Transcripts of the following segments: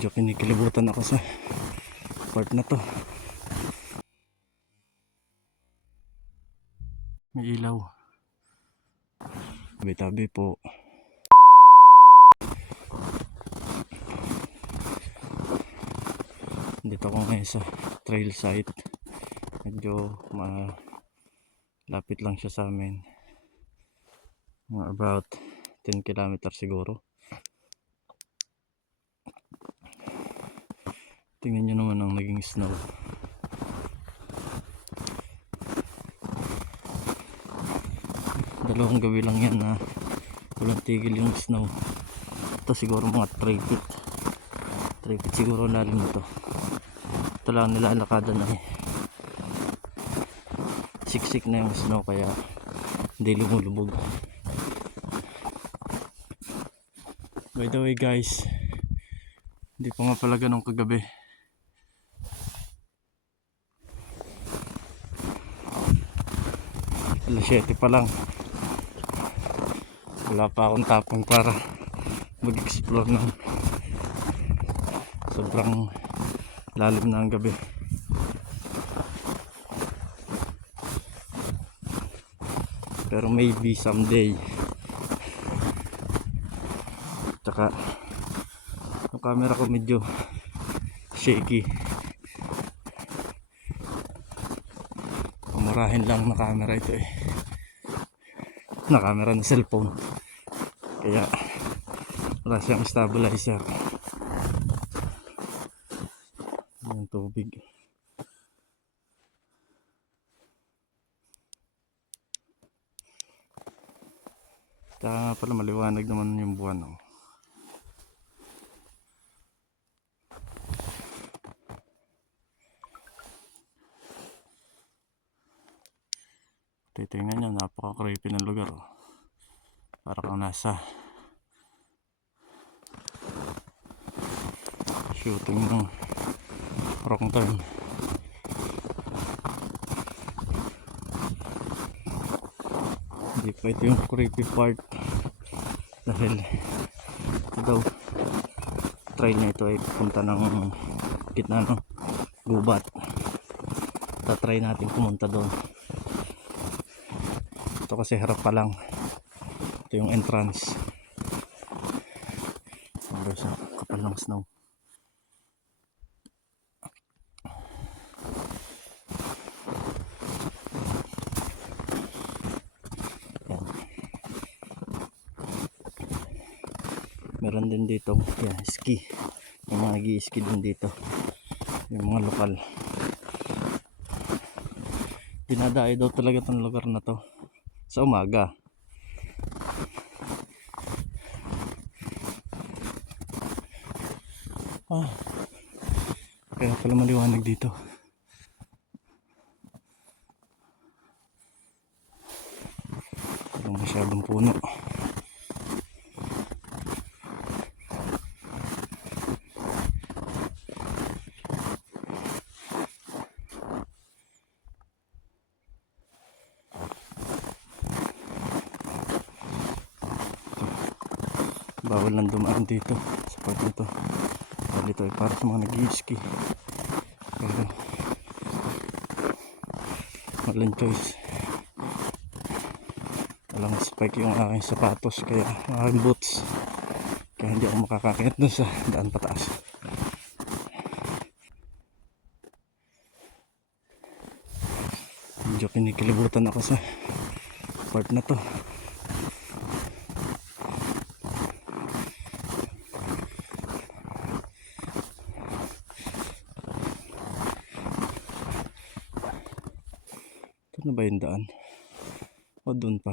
Medyo kinikilibutan ako sa part na to. May ilaw. Tabi-tabi po. Dito ako ngayon sa trail site. Medyo malapit lang siya sa amin. About 10 kilometers siguro. Tingnan nyo naman ang naging snow. Dalawang gabi lang yan na walang tigil yung snow. Ito siguro mga 3 feet. 3 feet siguro lalim ito. Ito lang nilalakadan na eh. Siksik na yung snow kaya hindi lumulubog. By the way guys, hindi pa nga pala ganun kagabi. Alas 7 pa lang. Wala pa akong tapong para mag-explore ng sobrang lalim na ang gabi. Pero maybe someday. Tsaka yung camera ko medyo shaky. Pamurahin lang na camera ito eh. Na camera na cellphone. Kaya wala siyang stabilizer. Yung tubig. Kaya pala maliwanag naman yung buwan. Oh. Titingnan nyo, napaka-creepy ng lugar. Oh. Para kang nasa shooting ng wrong turn. Hindi pa ito yung creepy part dahil ito daw trail na ito ay pupunta ng gitna ng gubat. Tatry natin pumunta doon. Ito kasi harap pa lang. Ito yung entrance. Hanggang sa kapal ng snow. Meron din dito yan, ski. Yung mga nag-i-ski din dito, yung mga lokal. Dinadayo daw talaga itong lugar na to sa umaga. Kaya pala maliwanag dito. Walang masyadong puno. Bawal lang dumaan dito sa part nito. Dito ay para sa mga nag-i-ski. Pero walang choice. Walang spike yung aking sapatos kaya aking boots. Kaya hindi ako makakakit dun sa daan pataas. Medyo kinikilibutan ako sa part na to. Ito na ba yung daan? O dun pa?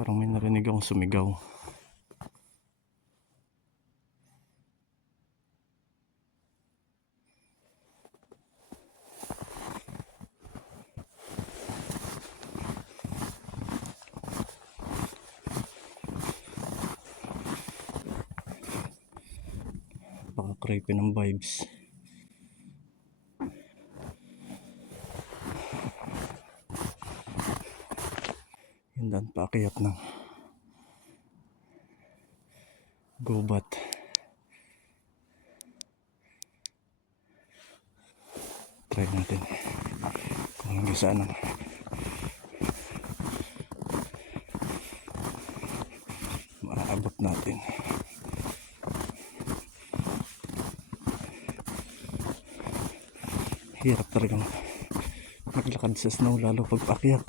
Parang may narinig akong sumigaw. creepy ng vibes. Yung daan paakyat ng gubat. Try natin kung hanggang saan ang maaabot natin. Hirap talagang maglakad sa snow, lalo pag paakyat.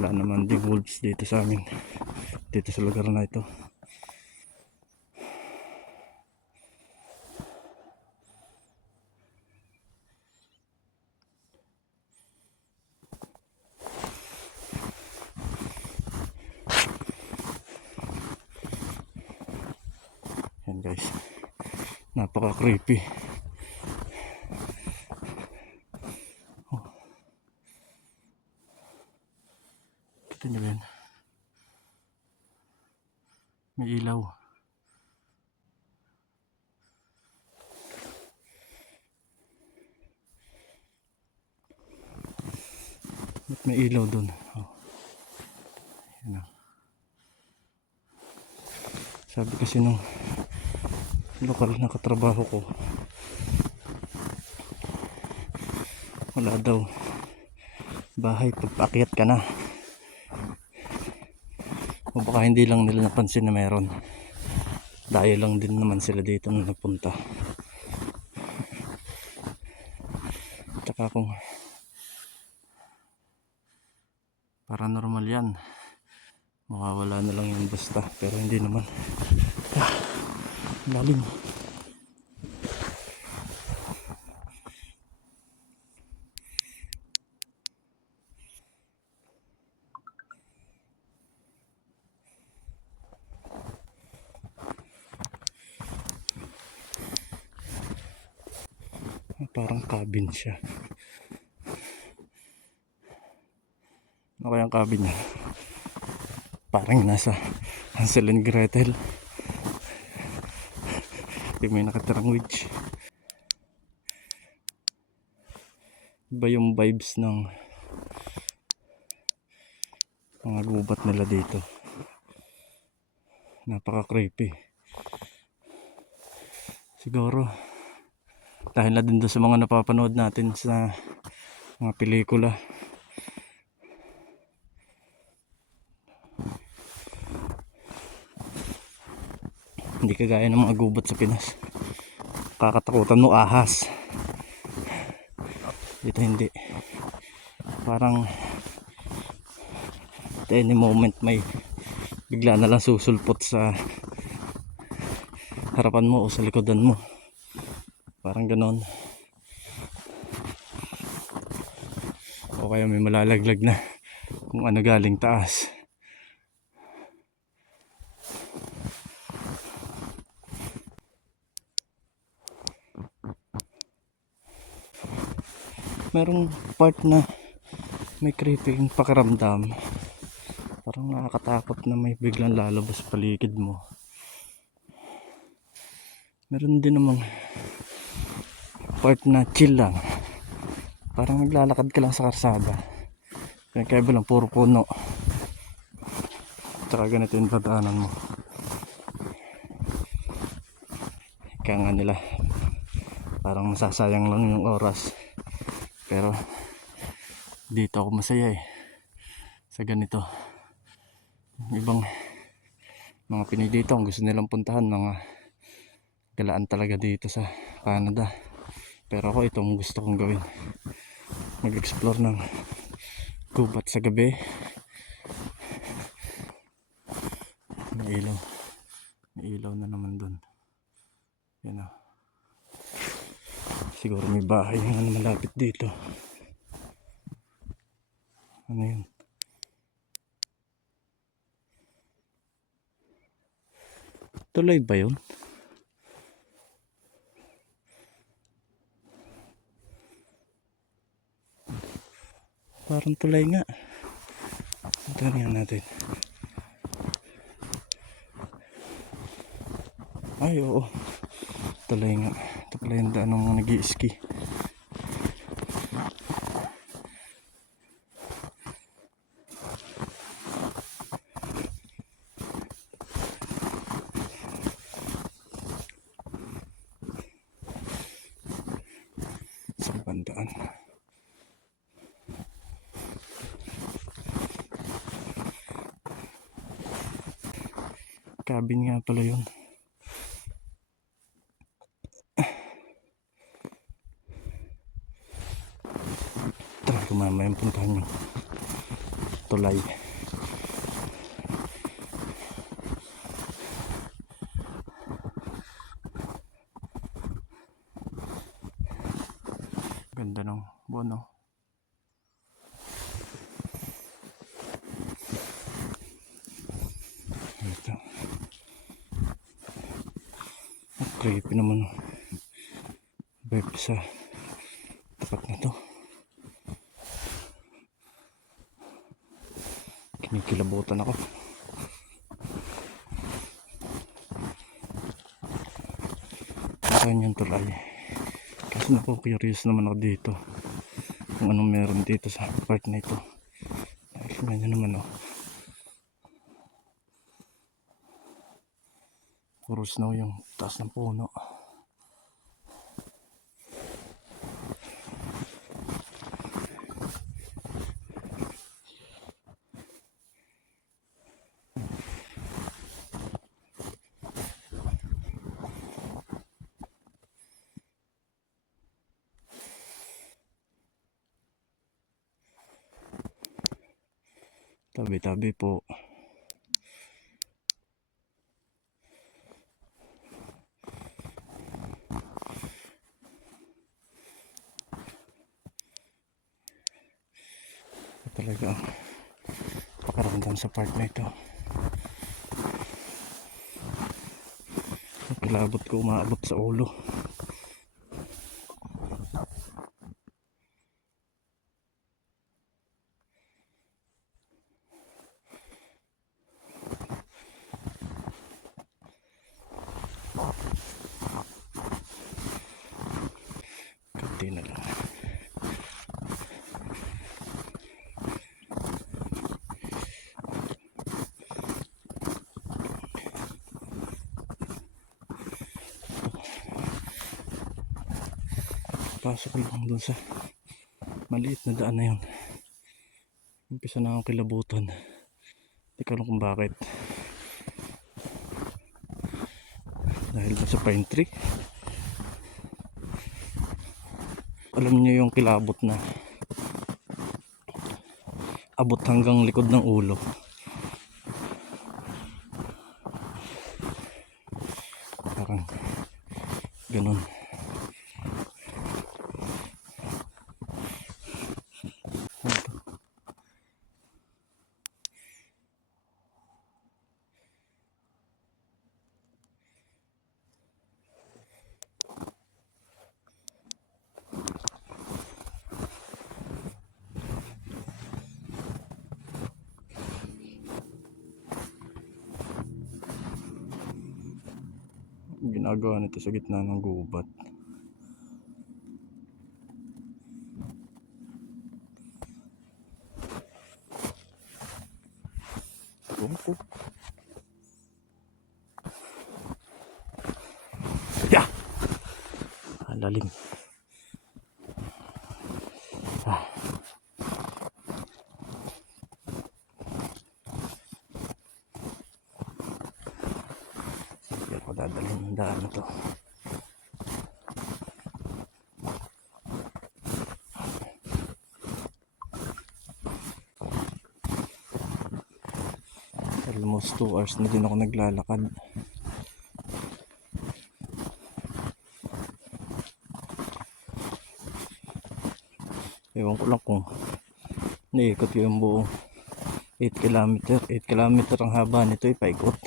Wala naman di wolves dito sa amin, dito sa lugar na ito. Yan guys, napaka creepy. Kita nyo yan, may ilaw. Ba't may ilaw dun? Yan. Sabi kasi nung lokal na katrabaho ko, wala daw bahay pag paakyat ka na, o baka hindi lang nila napansin na meron, dahil lang din naman sila dito na nagpunta. Tsaka kung paranormal yan, mawawala na lang yung basta, pero hindi naman. Lalim. Parang cabin siya. Ano kaya ang cabin niya? Parang nasa Hansel and Gretel. Di may nakatirang witch. Iba yung vibes ng mga gubat nila dito. Napaka creepy. Siguro dahil na din doon sa mga napapanood natin sa mga pelikula. Hindi kagaya ng mga gubat sa Pinas, kakatakutan mo ahas. Dito hindi, parang at any moment may bigla na lang susulpot sa harapan mo o sa likodan mo, parang ganon. O kaya may malalaglag na kung ano galing taas. Merong part na may creepy yung pakiramdam, parang nakakatakot na may biglang lalabas sa paligid mo. Meron din namang part na chill lang, parang naglalakad ka lang sa karsada, kaya lang puro puno, tsaka ganito yung dadaanan mo. Kaya nga nila parang masasayang lang yung oras, pero dito ako masaya sa ganito. Ibang mga Pinoy dito ang gusto nilang puntahan, mga galaan talaga dito sa Canada, pero ako itong gusto kong gawin, mag-explore ng gubat sa gabi. May ilaw na naman dun. Yan o, siguro may bahay na malapit dito. Ano yun? Tulay ba yun? Parang tulay nga. Tingnan natin. Ay, oo. Tulay nga. Ito pala yung daan ng mga nag-i-ski. Sa bandaan. Cabin nga pala yun. Tara, kumama yung puntahan yung tulay. Ganda ng buwan, oh. Ito. Creepy naman, oh. Vibe sa tapat na to. Kinikilabutan ako. Saan yung tulay? Kasi curious naman ako dito kung anong meron dito sa part na ito. Tingnan nyo naman, oh. Puro snow yung taas ng puno. Tabi-tabi po. Talaga pakaramdam sa part na ito. Kilabot ko umaabot sa ulo. Kunti na lang. Pasok lang dun sa maliit na daan na yun. Umpisa na akong kilabutan. Hindi ko alam kung bakit. Dahil ba sa pine tree? Alam niyo yung kilabot na abot hanggang likod ng ulo. Parang ganun. Ginagawa nito sa gitna ng gubat. Opo. Ya! Lalim. Sige ako dadalhin ng daan na to. Almost 2 hours na din ako naglalakad. Ewan ko lang kung naikot ko yung buong 8 kilometer. 8 kilometer ang haba nito, ipaikot.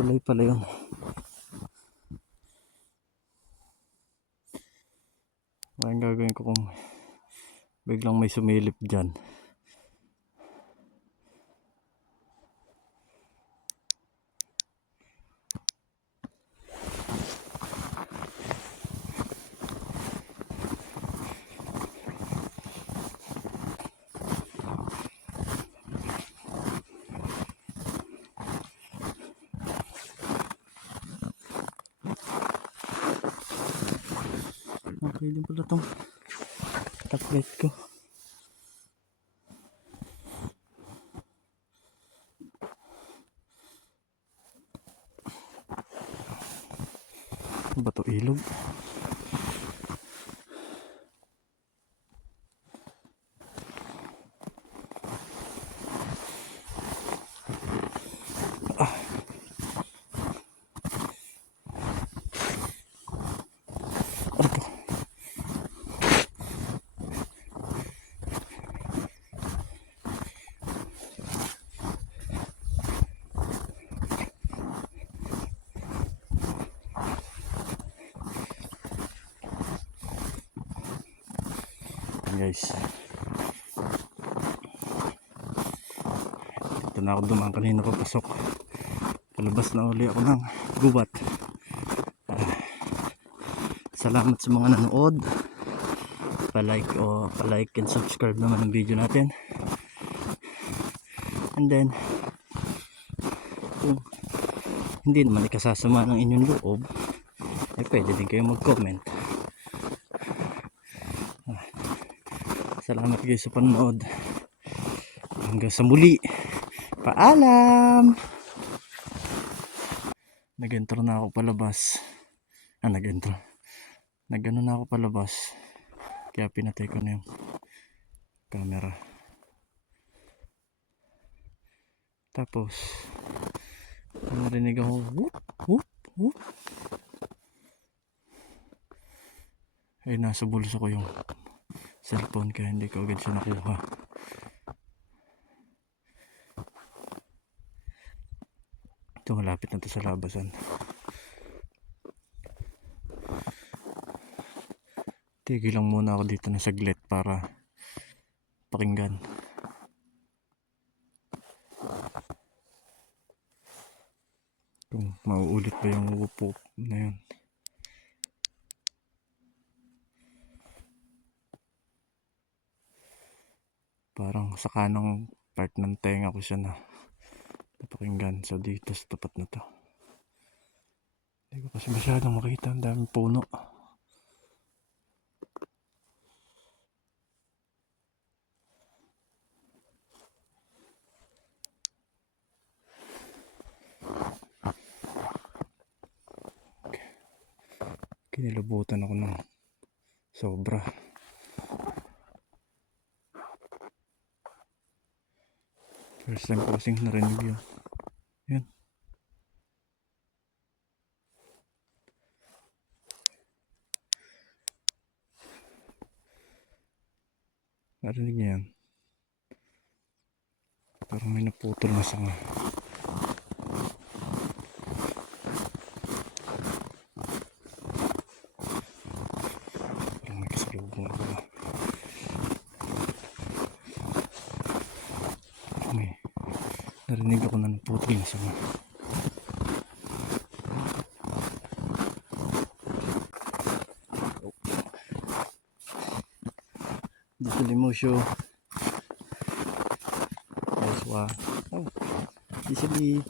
tulay pala yun. Ang gagawin ko kung biglang may sumilip dyan. Okay din pala tong top light ko. Bato ilog. Guys, ito na ako dumaan kanina papasok. Palabas na uli ako ng gubat. Salamat sa mga nanood. Pa-like and subscribe naman ang video natin. And then kung hindi naman ikasasama ng inyong loob, ay pwede din kayo mag-comment. Salamat guys sa panonood. Hanggang sa muli. Paalam! Nag-intro na ako palabas. Nag-ano na ako palabas. Kaya pinatay ko na yung camera. Tapos narinig ako whoop, whoop, whoop. Ay nasa bulsa ko yung cellphone kaya hindi ko agad siya nakuha. Ito malapit na to sa labasan. Tigil lang muna ako dito na saglit para pakinggan. Kung mauulit ba yung whoop na yun. Parang sa kanang part ng tenga ko siya na napakinggan. So dito sa tapat na to hindi ko kasi masyadong makita, ang daming puno. Kinilabutan ako ng sobra. First time ko kasing narinig yun. Yan. Narinig niya yan. Parang may naputol na sanga. Parang may kasalubong ako. Narinig ako na naputol na sanga. Dito limusyo. That's why. Oh, easily.